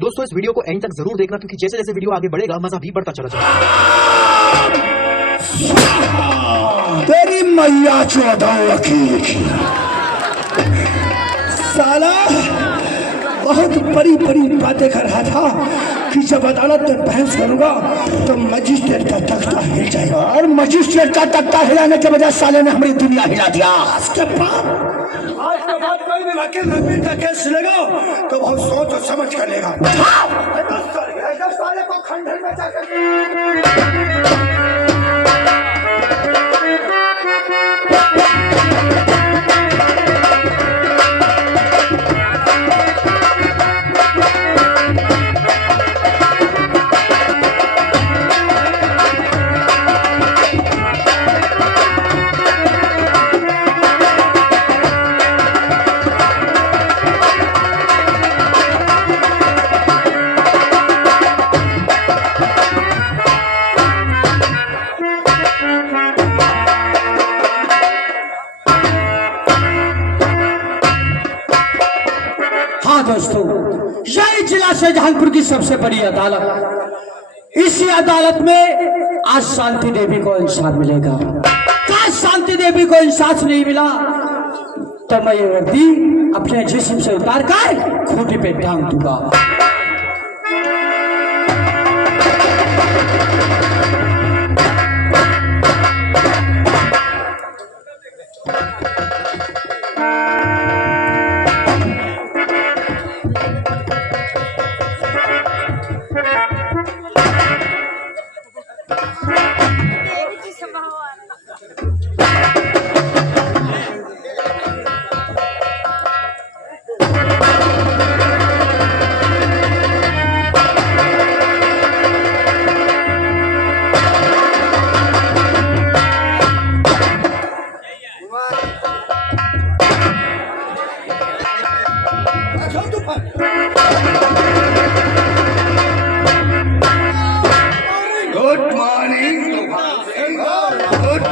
दोस्तों इस वीडियो को एंड तक जरूर देखना, क्योंकि जैसे जैसे वीडियो आगे बढ़ेगा मजा भी बढ़ता चला जाएगा। तेरी मैया चौदह वकील की साला बहुत बड़ी बड़ी बातें कर रहा था कि जब अदालत में बहस करूंगा तो मजिस्ट्रेट का तख्ता हिल जाएगा, और मजिस्ट्रेट का तख्ता हिलाने के बजाय साले ने हमारी दुनिया हिला दिया। आज के बाद कोई भी वकील रघुवीर का केस लेगा तो बहुत सोच और समझ कर लेगा। साले को खंडर में जाकर दोस्तों, यही जिला शाहजहांपुर की सबसे बड़ी अदालत। इसी अदालत में आज शांति देवी को इंसाफ मिलेगा। काश शांति देवी को इंसाफ नहीं मिला तो मैं ये वर्दी अपने जिस्म से उतार कर खूंटी पे टांग दूंगा। Good morning. गुड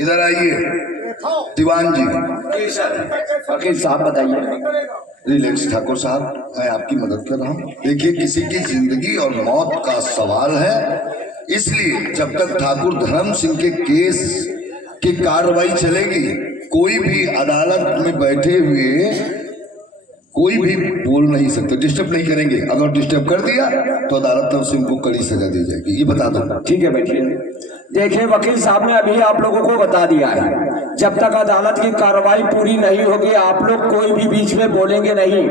इधर आइए दीवान जी। वकील साहब बताइए। रिलैक्स ठाकुर साहब, मैं आपकी मदद कर रहा हूँ। देखिए, किसी की जिंदगी और मौत का सवाल है, इसलिए जब तक ठाकुर धर्म सिंह के केस की कार्रवाई चलेगी कोई भी अदालत में बैठे हुए कोई भी बोल नहीं सकते, डिस्टर्ब नहीं करेंगे। अगर डिस्टर्ब कर दिया तो अदालत तरफ से इनको कड़ी सजा दी जाएगी, ये बता दो। ठीक है, बैठिए। देखिए, वकील साहब ने अभी आप लोगों को बता दिया है, जब तक अदालत की कार्रवाई पूरी नहीं होगी आप लोग कोई भी बीच में बोलेंगे नहीं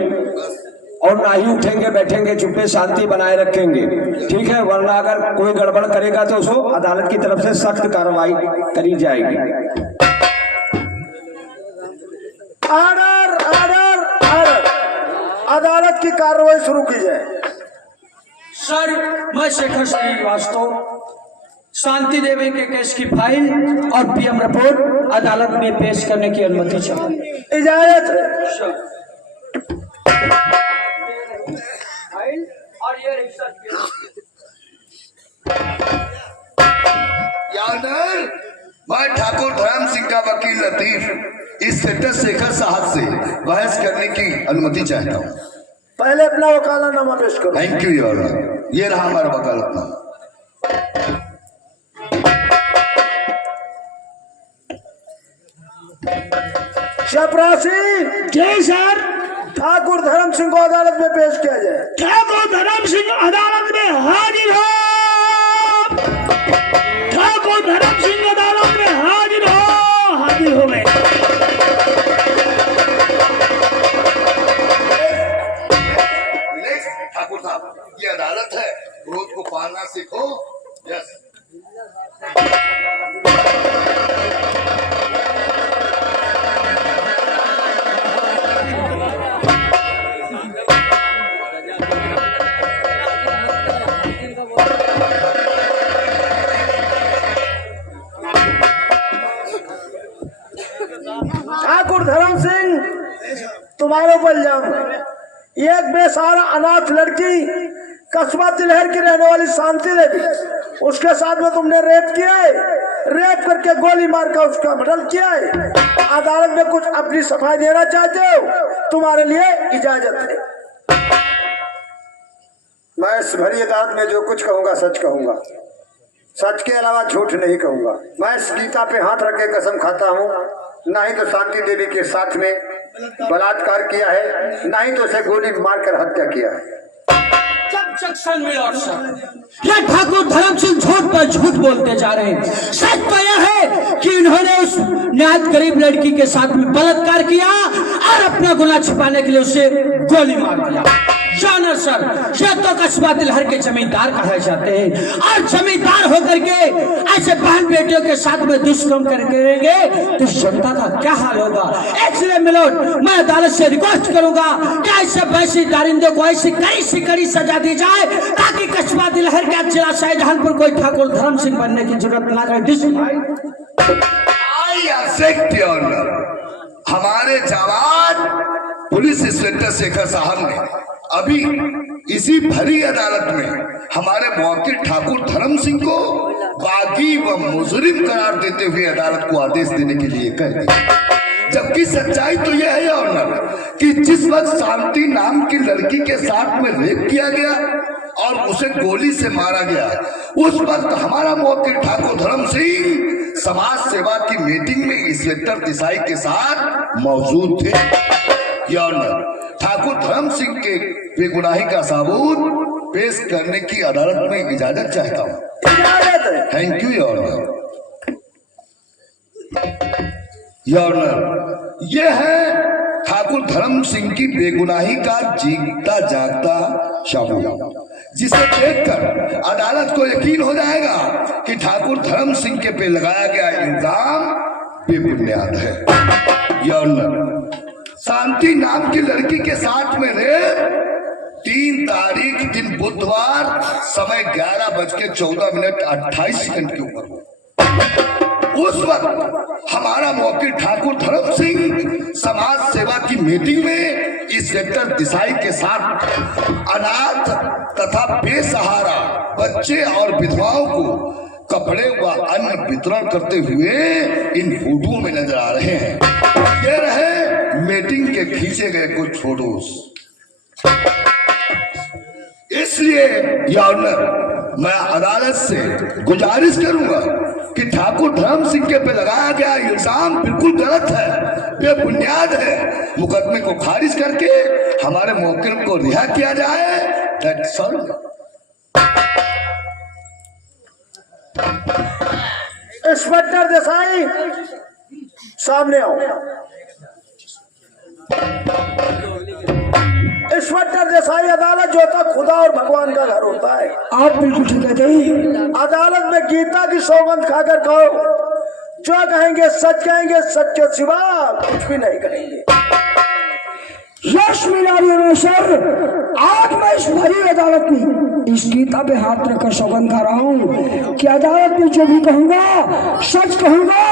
और ना ही उठेंगे बैठेंगे, चुप्पे शांति बनाए रखेंगे, ठीक है? वरना अगर कोई गड़बड़ करेगा तो उसको अदालत की तरफ से सख्त कार्रवाई करी जाएगी। ऑर्डर ऑर्डर ऑर्डर, अदालत की कार्रवाई शुरू की जाए। सर, मैं शेखर श्रीवास्तव शांति देवी के केस की फाइल और पीएम रिपोर्ट अदालत में पेश करने की अनुमति चाहिए। इजाजत है। फाइल और ये मैं ठाकुर धर्म सिंह का वकील लतीफ इस सेक्टर शेखर साहब से बहस करने की अनुमति चाहता हूँ। पहले अपना वकालतनामा पेश करो। Thank you your honour. ये रहा हमारा वकालतनामा। चपरासी। जय सर। ठाकुर धर्म सिंह को अदालत में पेश किया जाए। ठाकुर धर्म सिंह अदालत में हाजिर हो। ठाकुर धर्म सिंह अदालत में हाजिर हो। हाजिर हो गए। ठाकुर साहब, ये अदालत है, क्रोध को पालना सीखो। यस। तुम्हारे ऊपर इल्जाम है। एक बेसहारा अनाथ लड़की कस्बा तिलहर की रहने वाली शांति देवी, उसके साथ में तुमने रेप किया है। रेप करके गोली मारकर उसका मर्डर किया है। अदालत में कुछ अपनी सफाई देना चाहते हो? तुम्हारे लिए इजाजत है। मैं इस भरी अदालत में जो कुछ कहूंगा सच कहूंगा, सच के अलावा झूठ नहीं कहूंगा। मैं इस गीता पे हाथ रख के कसम खाता हूँ, ना ही तो शांति देवी के साथ में बलात्कार किया है, ना ही तो उसे गोली मारकर हत्या किया है। ऑब्जेक्शन मिलॉर्ड सर, ये ठाकुर धर्म सिंह झूठ पर झूठ बोलते जा रहे हैं। सच तो यह है कि इन्होंने उस निहायत गरीब लड़की के साथ में बलात्कार किया और अपना गुनाह छिपाने के लिए उसे गोली मार दिया। जानर सर, ये तो कस्बा तिलहर के जमींदार कहे जाते हैं, और जमींदार होकर के ऐसे बहन बेटियों के साथ में दुष्कर्म करेंगे तो जनता का क्या हाल होगा। इसलिए मिलोट, मैं अदालत से रिक्वेस्ट करूंगा कि ऐसे वैसे दारिंदे को ऐसी कड़ी से कड़ी सजा दी जाए ताकि कस्बा तिलहर के जिला शाहजहानपुर कोई ठाकुर धर्म सिंह बनने की जरूरत ना रहे। हमारे जवान पुलिस इंस्पेक्टर शेखर साहब ने अभी इसी भरी अदालत में हमारे मौके ठाकुर धर्म सिंह को बागी व मुजरिम करार देते हुए अदालत को आदेश देने के लिए कह दिया। जबकि सच्चाई तो यह है ऑनर कि जिस वक्त शांति नाम की लड़की के साथ में रेप किया गया और उसे गोली से मारा गया, उस वक्त हमारा मौके ठाकुर धर्म सिंह समाज सेवा की मीटिंग में इंस्पेक्टर देसाई के साथ मौजूद थे। ठाकुर धर्म सिंह के बेगुनाही का सबूत पेश करने की अदालत में इजाजत चाहता हूँ। Thank you your honour. यह है ठाकुर धर्म सिंह की बेगुनाही का जीता जागता सबूत, जिसे देखकर अदालत को यकीन हो जाएगा कि ठाकुर धर्म सिंह के पे लगाया गया इल्जाम बेबुनियाद है। योर ऑनर, शांति नाम की लड़की के साथ में रेप 3 तारीख दिन बुधवार समय 11:14:28 के ऊपर हुआ। उस वक्त हमारा मौके ठाकुर धर्म सिंह समाज सेवा की मीटिंग में इंस्पेक्टर देसाई के साथ अनाथ तथा बेसहारा बच्चे और विधवाओं को कपड़े व अन्न वितरण करते हुए इन फोटो में नजर आ रहे हैं। ये रहे मीटिंग के खींचे गए कुछ फोटोज। इसलिए ऑनर, मैं अदालत से गुजारिश करूंगा कि ठाकुर धर्म सिंह के पे लगाया गया इल्जाम बिल्कुल गलत है, बेबुनियाद है। मुकदमे को खारिज करके हमारे मुवक्किल को रिहा किया जाए। That's all. इंस्पेक्टर देसाई सामने आओ। इंस्पेक्टर देसाई, अदालत जो होता खुदा और भगवान का घर होता है। आप बिल्कुल ठीक कहते हैं। अदालत में गीता की सौगंध खाकर कहो, जो कहेंगे सच कहेंगे, सच के सिवा कुछ भी नहीं कहेंगे। यश मिला सर, आज मैं इस भरी अदालत में इस गीता पे हाथ रखकर सौगंध खा रहा हूँ कि अदालत में जो भी कहूंगा सच कहूंगा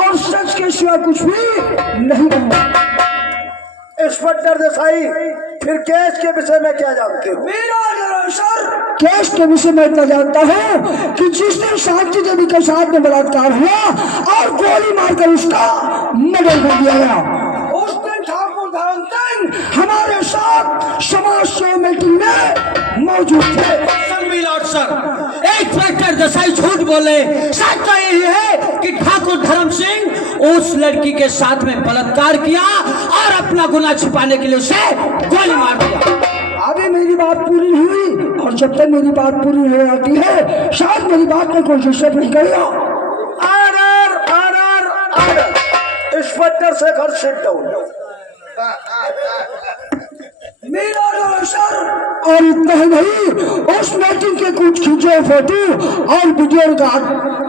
और सच के सिवा कुछ भी नहीं कहूंगा। इंस्पेक्टर देसाई, फिर केस के विषय में क्या जानते हो? मेरा सर, केस के विषय में इतना जानता हूँ कि जिस दिन शांति देवी के साथ में बलात्कार हुआ और गोली मारकर उसका मर्डर कर दिया गया, उस दिन ठाकुर धर्म सिंह हमारे साथ समाज सेवा मीटिंग में मौजूद थे। सर, इंस्पेक्टर देसाई झूठ बोले। सच तो यही है कि ठाकुर धर्म सिंह उस लड़की के साथ में बलात्कार किया और अपना गुनाह छिपाने के लिए उसे गोली मार दिया। अभी मेरी बात पूरी हुई, और जब तक मेरी बात पूरी हो जाती है शायद मेरी बात में कोई डिस्टर्ब नहीं करेगा। Order, order, order. Inspector Shekhar, sit down. मेरा सर, और इतना ही नहीं, उस मीटिंग के कुछ खींचे फोटो और वीडियो रिकॉर्ड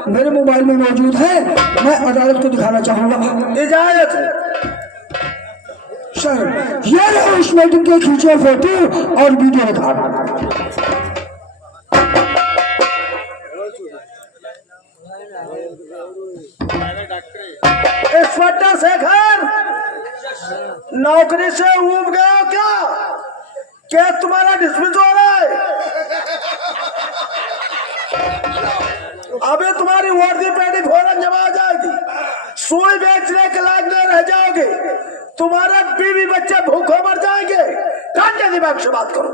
मेरे मोबाइल में मौजूद है, मैं अदालत को दिखाना चाहूंगा। इजाजत है सर। ये रहे उस मीटिंग के खींचे फोटो और वीडियो रिकॉर्ड। इंस्पेक्टर शेखर, नौकरी से ऊब गए हो क्या तुम्हारा डिसमिस हो रहा है? अबे तुम्हारी वर्दी पेटी फौरन जमा हो जाएगी, सुई बेचने के लायक नहीं रह जाओगे, तुम्हारा बीवी बच्चे भूखों मर जाएंगे। ठंडे दिमाग से बात करो।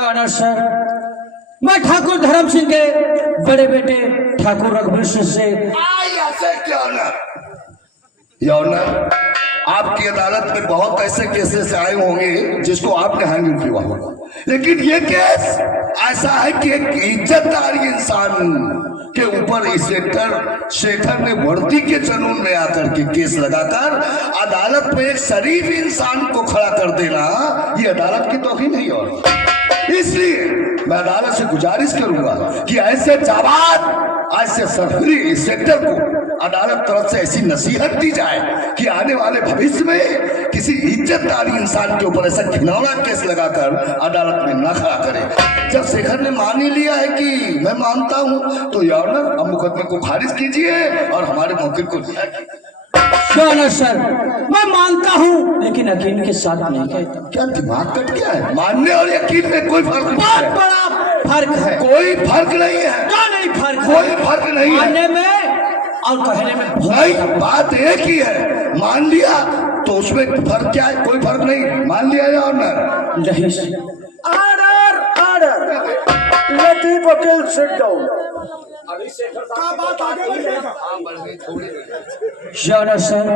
ऑनर सर, मैं ठाकुर धर्म सिंह के बड़े बेटे ठाकुर रघुवीर सिंह से ऐसे क्या ऑनर? ये ऑनर, आपकी अदालत में बहुत ऐसे केसेस आए होंगे जिसको आपने हैंडल किया होगा, लेकिन ये केस ऐसा है कि एक इज्जतदार इंसान के ऊपर इंस्पेक्टर शेखर ने वर्दी के जुनून में आकर के केस लगाकर अदालत में एक शरीफ इंसान को खड़ा कर देना, ये अदालत की तौहीन नहीं। और इसलिए मैं अदालत से गुजारिश करूंगा कि ऐसे जाबाज, ऐसे सरफरी इंस्पेक्टर को अदालत तरफ से ऐसी नसीहत दी जाए कि आने वाले भविष्य में किसी इज्जतदार इंसान के ऊपर ऐसा घिनौना केस लगाकर अदालत में न खड़ा करे। जब शेखर ने मान ही लिया है कि मैं मानता हूं, तो ऑनर अब मुकदमे को खारिज कीजिए और हमारे मौके को ऑनर सर, मैं मानता हूं लेकिन यकीन के साथ नहीं कहता। क्या दिमाग कट गया है? मानने और यकीन में कोई फर्क नहीं बहुत है। बड़ा फर्क है। कोई फर्क नहीं है। क्या नहीं फर्क? कोई फर्क नहीं है। मानने में और कहने में नहीं, बात एक ही है। मान लिया तो उसमें फर्क क्या है? कोई फर्क नहीं। मान लिया या ऑनर? नहीं सर। Order, order. लतीफ वकील, सिट डाउन। ऑनर सर,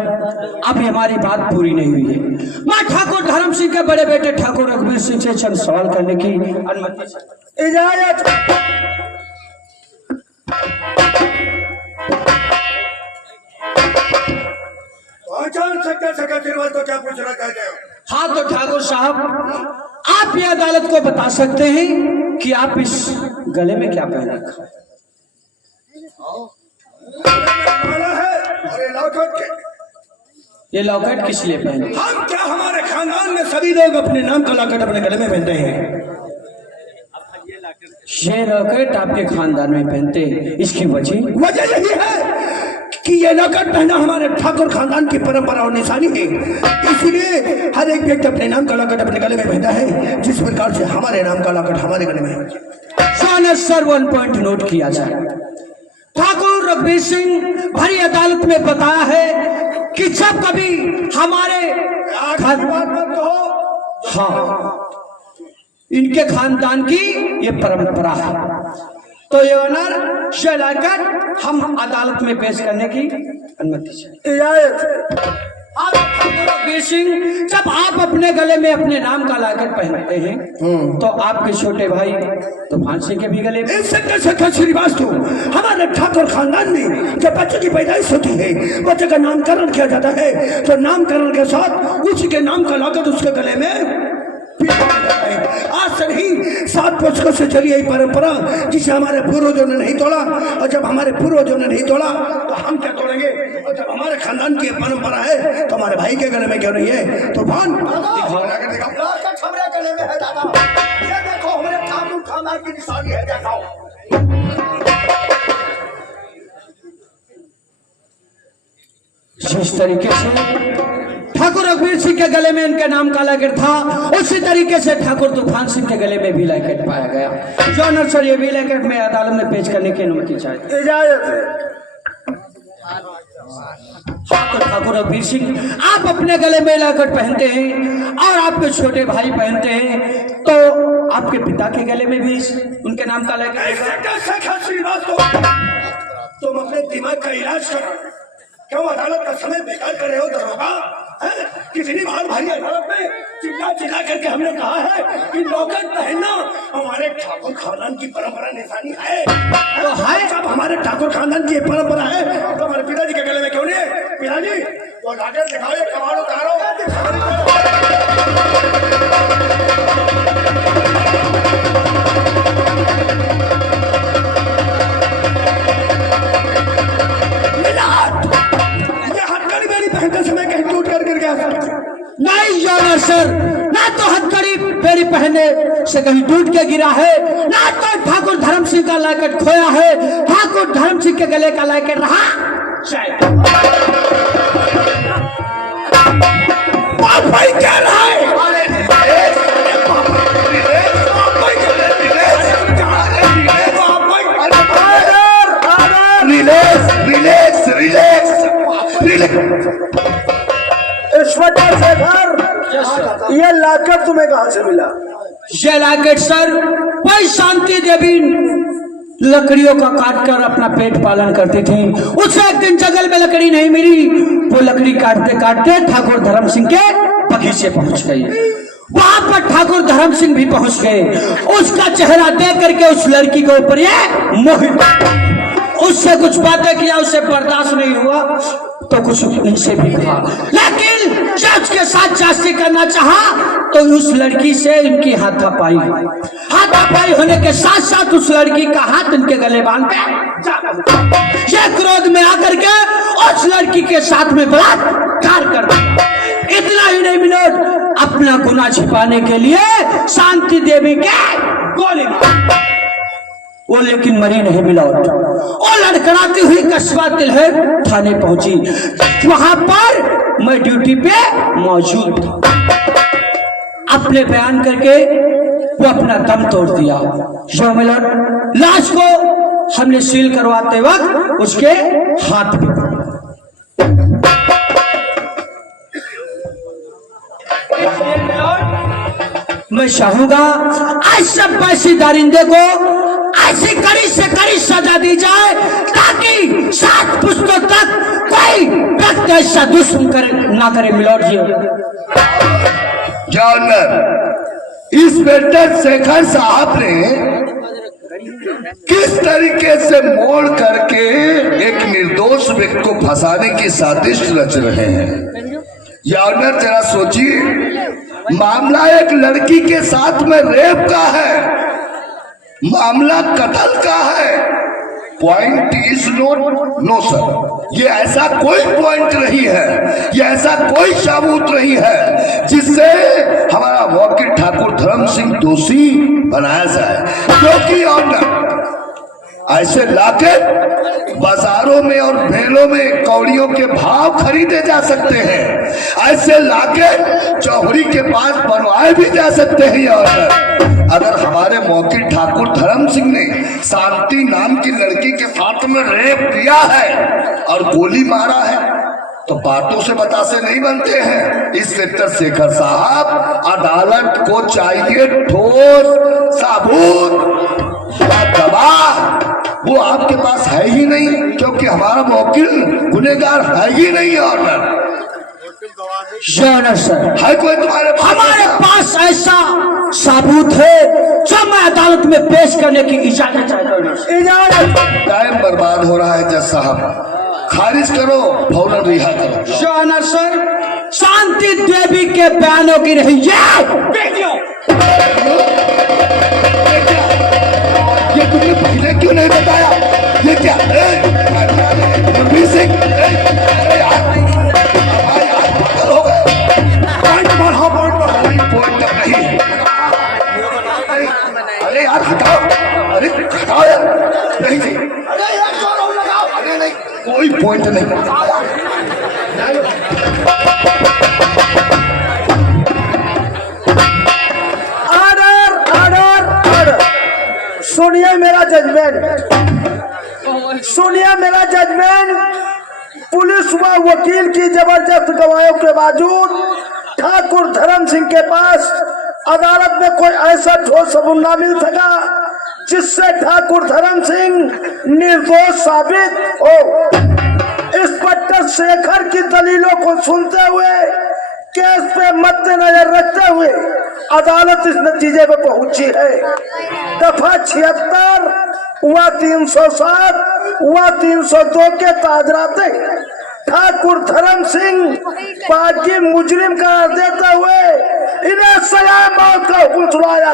अभी हमारी बात पूरी नहीं हुई है। मैं ठाकुर धर्म सिंह के बड़े बेटे ठाकुर रघुवीर सिंह से चंद सवाल करने की अनुमति। इजाजत। तो क्या पूछना चाहते हो? हाँ, तो ठाकुर साहब, आप ये अदालत को बता सकते हैं कि आप इस गले में क्या पहन रखा है? अरे लौकट के ये लॉकेट किस लिए पहने? हम क्या, हमारे खानदान में सभी लोग अपने नाम का लॉकेट अपने गले में पहनते हैं। ये लॉकेट आपके खानदान में पहनते हैं, इसकी वजह यही है कि ये लॉकेट पहना हमारे ठाकुर खानदान की परंपरा और निशानी है। इसीलिए हर एक व्यक्ति अपने नाम का लॉकेट अपने गले में पहनता है, जिस प्रकार से हमारे नाम का लॉकेट हमारे गले में है। सर, 1 पॉइंट नोट किया जाए। ठाकुर रघुवीर सिंह भरी अदालत में बताया है कि जब कभी हमारे हाँ, इनके खानदान की ये परंपरा है, तो ये ऑनर ये लॉकेट हम अदालत में पेश करने की अनुमति चाहिए। इजाजत। आप रघुवीर सिंह, जब आप अपने गले में अपने नाम का लॉकेट पहनते हैं तो आपके छोटे भाई तूफान सिंह के भी गले में। श्रीवास्तव, हमारे ठाकुर खानदान में जब बच्चे की पैदाइश होती है, बच्चे का नामकरण किया जाता है, तो नामकरण के साथ उसी के नाम का लॉकेट उसके गले में आज से नहीं 7 पुस्तकों से चली यही परंपरा, जिसे हमारे पूर्वजों ने नहीं तोड़ा। और जब हमारे पूर्वजों ने नहीं तोड़ा तो हम क्या तोड़ेंगे? और जब हमारे खानदान की परंपरा है तो हमारे भाई के गले में क्यों नहीं है? तूफान लॉकेट हमारे गले में है दादा। ये देखो हमारे ठाकुर खानदान की निशानी है, देखो। जिस तरीके से ठाकुर रघुवीर सिंह के गले में इनके नाम का लॉकेट था, उसी तरीके से ठाकुर तूफान सिंह के गले में भी लॉकेट पाया गया। जो ऑनर सर, ये भी लॉकेट में अदालत में पेश करने की अनुमति चाहिए। इजाजत है। तो ठाकुर रघुवीर सिंह, आप अपने गले में लॉकेट पहनते हैं और आपके छोटे भाई पहनते हैं, तो आपके पिता के गले में भी उनके नाम का लॉकेट। तुम अपने दिमाग का इलाज करो। क्यों अदालत का समय बेकार कर रहे हो दरोगा? कितनी बार भाई अदालत में चिल्ला करके हमने कहा है कि लॉकेट पहनना हमारे ठाकुर खानदान की परंपरा निशानी है। तो है, जब हमारे ठाकुर खानदान की परंपरा है तो हमारे पिताजी के गले में क्यों नहीं है? पिताजी वो लॉकेट दिखाओ, कबाड़ उतारो। समय कहीं टूट कर गिर गया नहीं ऑनर सर, ना तो हथकड़ी मेरी पहने से कहीं टूट के गिरा है, ना तो ठाकुर धर्म सिंह का लॉकेट खोया है। ठाकुर धर्म सिंह के गले का लॉकेट रहा। भाई क्या रहा है? Relax relax relax relax. Inspector Shekhar, ये लॉकर तुम्हें कहाँ से मिला? ये लॉकेट सर वही शांति देवी लकड़ियों का काट कर अपना पेट पालन करती थी। उसे एक दिन जंगल में लकड़ी नहीं मिली, वो लकड़ी काटते काटते ठाकुर धर्म सिंह के बगीचे पहुंच गई। वहां पर ठाकुर धर्म सिंह भी पहुंच गए। उसका चेहरा देख करके उस लड़की के ऊपर ये मोहित, उससे कुछ बातें किया, उसे बर्दाश्त नहीं हुआ तो कुछ इनसे भी कहा, लेकिन जब उसके साथ चास्ती करना चाहा तो उस लड़की से इनकी हाथापाई होने के साथ साथ उस लड़की का हाथ इनके गले बांध के ये क्रोध में आकर के उस लड़की के साथ में बलात्कार कर दिया। इतना ही नहीं मिनट, अपना गुनाह छिपाने के लिए शांति देवी के गोली मारी। वो लेकिन मरी नहीं मिलौट। वो लड़खड़ाती हुई कस्बा तिलहर थाने पहुंची। वहां पर मैं ड्यूटी पे मौजूद था। अपने बयान करके वो अपना दम तोड़ दिया। जो मिलौट लाश को हमने सील करवाते वक्त उसके हाथ पे मैं चाहूंगा आज सब पैसे दारिंदे को ऐसी कड़ी से कड़ी सजा दी जाए ताकि 7 पुश्तों तक कोई व्यक्ति ऐसा दुश्मन ना करे। मिलौट जी, जॉनर इंस्पेक्टर शेखर साहब ने किस तरीके से मोड़ करके एक निर्दोष व्यक्ति को फंसाने की साजिश रच रहे हैं। जॉनर जरा सोचिए, मामला एक लड़की के साथ में रेप का है, मामला कत्ल का है। पॉइंट इज नो सर, ये ऐसा कोई पॉइंट नहीं है, ये ऐसा कोई सबूत नहीं है जिससे हमारा वकील ठाकुर धर्म सिंह दोषी बनाया जाए। क्योंकि ऑर्डर ऐसे लाके बाजारों में और मेलों में कौड़ियों के भाव खरीदे जा सकते हैं, ऐसे लाके चौहरी के पास बनवाए भी जा सकते हैं। और अगर हमारे वकील ठाकुर धर्म सिंह ने शांति नाम की लड़की के साथ में रेप किया है और गोली मारा है तो बातों से बतासे नहीं बनते हैं। इंस्पेक्टर शेखर साहब, अदालत को चाहिए ठोस सबूत, गवाह वो आपके पास है ही नहीं, क्योंकि हमारा वकील गुनहगार है ही नहीं। ऑर्डर सर है कोई तुम्हारे पास? हमारे पास ऐसा सबूत है जो मैं अदालत में पेश करने की इजाजत चाहता हूँ। इजाजत। टाइम बर्बाद हो रहा है जज साहब, खारिज करो, फौरन रिहा करो। जॉनर सर, शांति देवी के बयानों की नहीं ये तुमने पहले क्यों नहीं बताया? ये क्या रणवीर सिंह, अरे यार पागल हो गए। पॉइंट तक नहीं। अरे यार हटाओ, अरे हटाओ यार, नहीं नहीं, अरे नहीं, कोई पॉइंट नहीं। सुनिए मेरा जजमेंट, सुनिए मेरा जजमेंट। पुलिस व वकील की जबरदस्त गवाहों के बावजूद ठाकुर धर्म सिंह के पास अदालत में कोई ऐसा ठोस सबूत न मिल सका जिससे ठाकुर धर्म सिंह निर्दोष साबित हो। इंस्पेक्टर शेखर की दलीलों को सुनते हुए, केस पे मद्देनजर रखते हुए अदालत इस नतीजे पे पहुंची है। दफा 76 व 307 व 302 के ताजराते ठाकुर धर्म सिंह बागी मुजरिम करार देते हुए इन्हें सजा मौत का हुक्म सुनाया।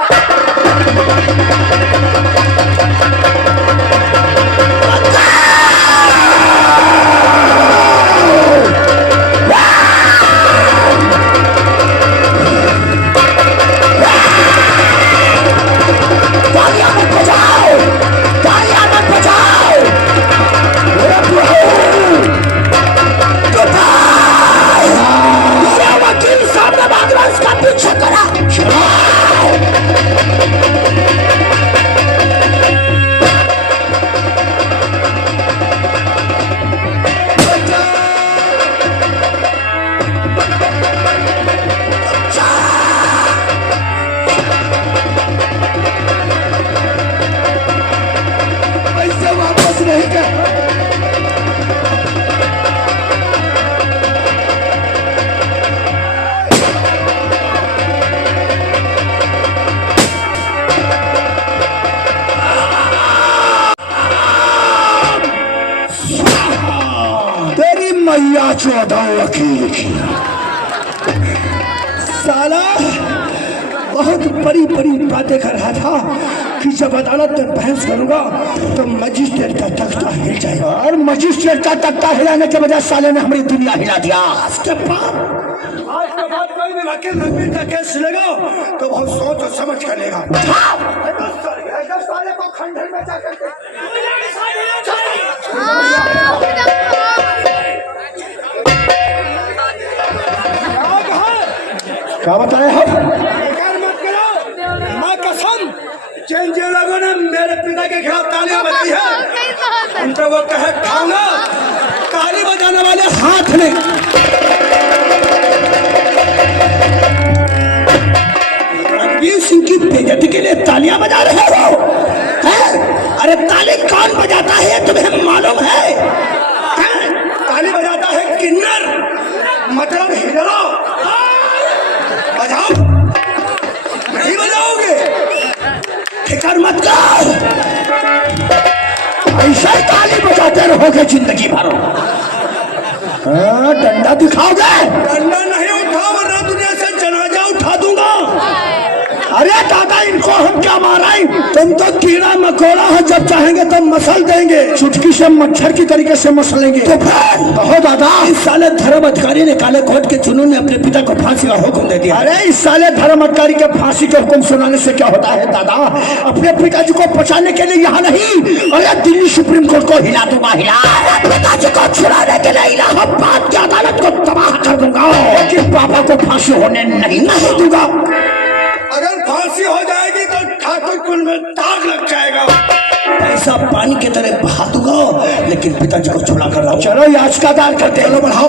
या 14 वकील की। साला बहुत बड़ी बड़ी बातें कर रहा था कि जब अदालत में बहस करूंगा तो मजिस्ट्रेट का तख्ता हिल जाएगा, और मजिस्ट्रेट का तख्ता हिलाने के बजाय साले ने हमारी दुनिया हिला दिया। उसके आज के बाद कोई भी वकील रघुवीर का केस लेगा तो बहुत सोच और समझ कर लेगा। साले को खंडहर में जाकर क्या बताए हम? मत करो, मैं कसम जिन जिन लोगों ने मेरे पिता के खिलाफ तालियां बजाई है उन पर वो कहे खाऊंगा, ताली बजाने वाले हाथ में। रणवीर सिंह की बेइज्जती के लिए तालियां बजा रहे हो? अरे ताली कौन बजाता है तुम्हें मालूम है? ताली बजाता है किन्नर, मतलब हीरो। बजाओ, नहीं बजाओगे? फिकर मत कर, ऐसा ही ताली बजाते रहोगे जिंदगी भर। डंडा दिखाओगे? डंडा नहीं उठाओ वरना दुनिया से जनाजा उठा दूंगा। अरे दादा इनको हम क्या माराएं? तुम तो कीड़ा मकोड़ा हो, जब चाहेंगे तो मसल देंगे, चुटकी से मच्छर की तरीके से मसलेंगे। तो फिर बहुत दादा, इस साले धर्म अधिकारी ने काले कोट के जुनून ने अपने पिता को फांसी का हुक्म दे दिया। अरे इस साले धर्म अधिकारी के फांसी के हुक्म सुनाने से क्या होता है दादा? अपने पिताजी को बचाने के लिए यहाँ नहीं, अरे दिल्ली सुप्रीम कोर्ट को हिला दूंगा, हिला पिताजी को छुड़ाने के लिए इलाहाबाद की अदालत को तबाह कर दूंगा, लेकिन पापा को फांसी होने नहीं दूंगा। अगर फांसी हो जाएगी तो ठाकुर कुल में दाग लग जाएगा। ऐसा पानी की तरह बहा दूंगा, लेकिन पिताजी को छुड़ा कर लाओ। चलो याचिका दायर करते हैं, बढ़ाओ।